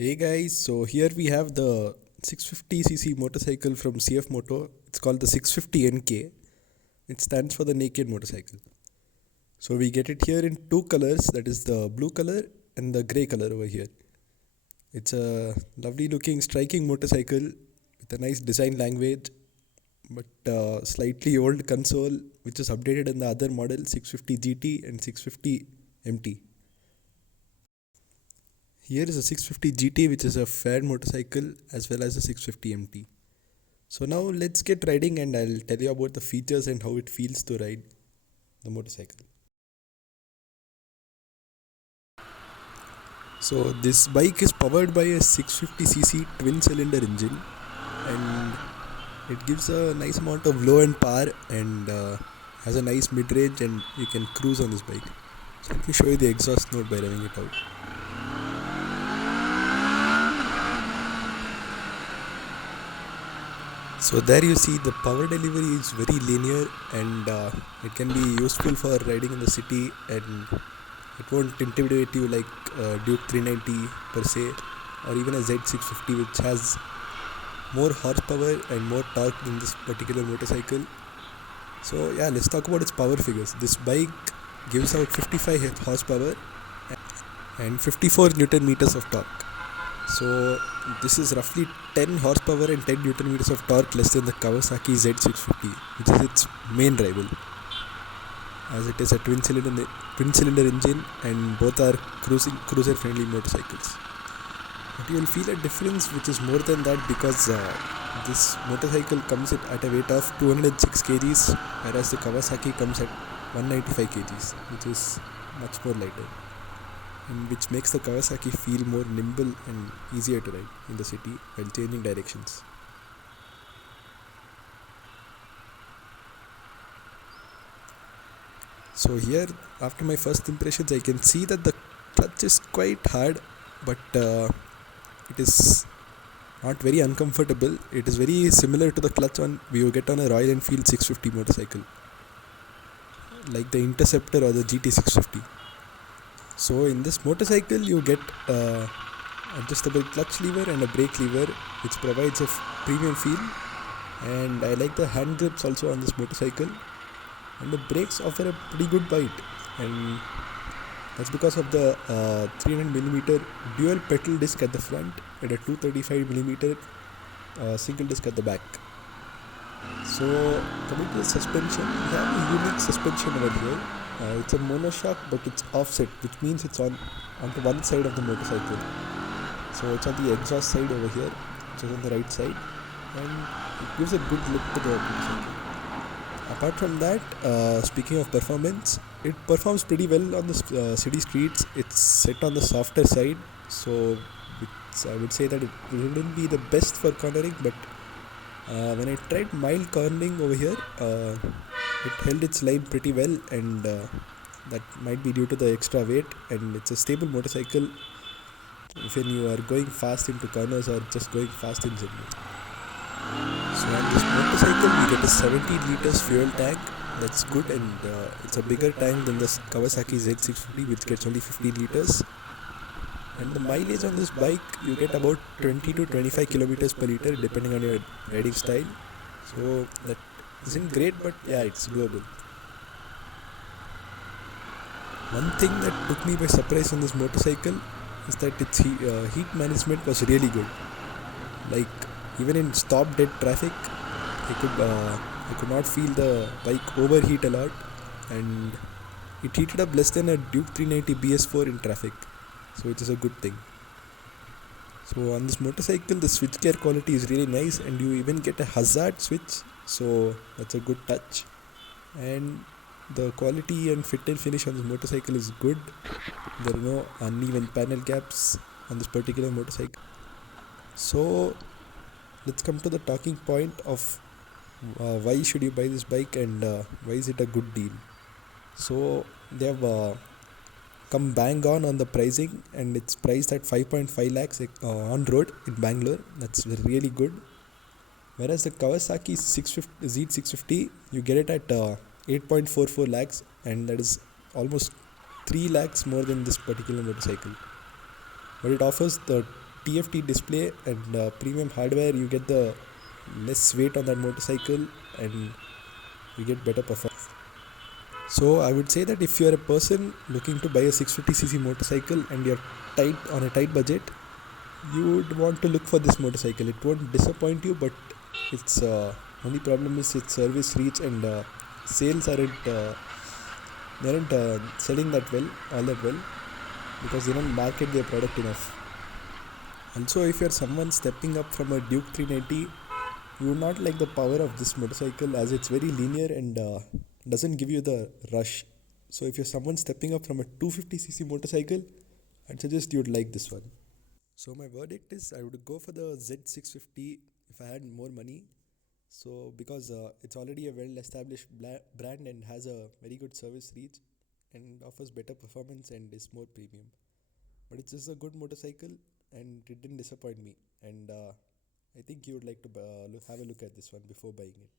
Hey guys, so here we have the 650cc motorcycle from CF Moto. It's called the 650 NK. It stands for the naked motorcycle. So we get it here in two colors, that is the blue color and the grey color over here. It's a lovely looking striking motorcycle with a nice design language but slightly old console which is updated in the other model 650 GT and 650 MT. Here is a 650 GT which is a fair motorcycle as well as a 650 MT. So now let's get riding and I'll tell you about the features and how it feels to ride the motorcycle. So this bike is powered by a 650cc twin cylinder engine and it gives a nice amount of low end power and has a nice mid range and you can cruise on this bike. So let me show you the exhaust note by revving it out. So there you see the power delivery is very linear and it can be useful for riding in the city and it won't intimidate you like Duke 390 per se or even a Z650 which has more horsepower and more torque than this particular motorcycle. So yeah, let's talk about its power figures. This bike gives out 55 horsepower and 54 Newton meters of torque. So this is roughly 10 horsepower and 10 Newton meters of torque less than the Kawasaki Z650, which is its main rival, as it is a twin cylinder engine and both are cruiser friendly motorcycles. But you will feel a difference which is more than that because this motorcycle comes at a weight of 206 kgs whereas the Kawasaki comes at 195 kgs, which is much more lighter, and which makes the Kawasaki feel more nimble and easier to ride in the city while changing directions. So here, after my first impressions, I can see that the clutch is quite hard, but it is not very uncomfortable. It is very similar to the clutch on we get on a Royal Enfield 650 motorcycle, like the Interceptor or the GT650. So in this motorcycle you get adjustable clutch lever and a brake lever which provides a premium feel, and I like the hand grips also on this motorcycle, and the brakes offer a pretty good bite, and that's because of the 300mm dual pedal disc at the front and a 235mm single disc at the back. So coming to the suspension, we have a unique suspension over here. It's a monoshock but it's offset, which means it's onto one side of the motorcycle. So it's on the exhaust side over here, which is on the right side, and it gives a good look to the motorcycle. Apart from that, speaking of performance, it performs pretty well on the city streets. It's set on the softer side, so I would say that it wouldn't be the best for cornering, but when I tried mild cornering over here, it held its line pretty well, and that might be due to the extra weight, and it's a stable motorcycle when you are going fast into corners or just going fast in general. So on this motorcycle we get a 17 liters fuel tank. That's good, and it's a bigger tank than the Kawasaki Z650 which gets only 15 liters. And the mileage on this bike, you get about 20 to 25 kilometers per liter depending on your riding style. So that isn't great, but yeah, it's doable. One thing that took me by surprise on this motorcycle is that its heat management was really good. Like even in stop dead traffic, I could not feel the bike overheat a lot, and it heated up less than a Duke 390 BS4 in traffic, so it is a good thing. So on this motorcycle the switchgear quality is really nice, and you even get a hazard switch, so that's a good touch. And the quality and fit and finish on this motorcycle is good. There are no uneven panel gaps on this particular motorcycle. So let's come to the talking point of why should you buy this bike and why is it a good deal. So they have come bang on the pricing, and it's priced at 5.5 lakhs on road in Bangalore. That's really good. Whereas the Kawasaki Z650, you get it at 8.44 lakhs, and that is almost 3 lakhs more than this particular motorcycle. But it offers the TFT display and premium hardware, you get the less weight on that motorcycle and you get better performance. So I would say that if you are a person looking to buy a 650cc motorcycle and you're tight on a tight budget, you would want to look for this motorcycle. It won't disappoint you, but its only problem is its service reach and sales aren't they aren't selling that well, all that well, because they don't market their product enough. Also, if you're someone stepping up from a Duke 390, you would not like the power of this motorcycle as it's very linear and doesn't give you the rush. So if you're someone stepping up from a 250cc motorcycle, I'd suggest you'd like this one. So my verdict is I would go for the Z650 if I had more money. So because it's already a well-established brand and has a very good service reach and offers better performance and is more premium. But it's just a good motorcycle and it didn't disappoint me. And I think you would like to have a look at this one before buying it.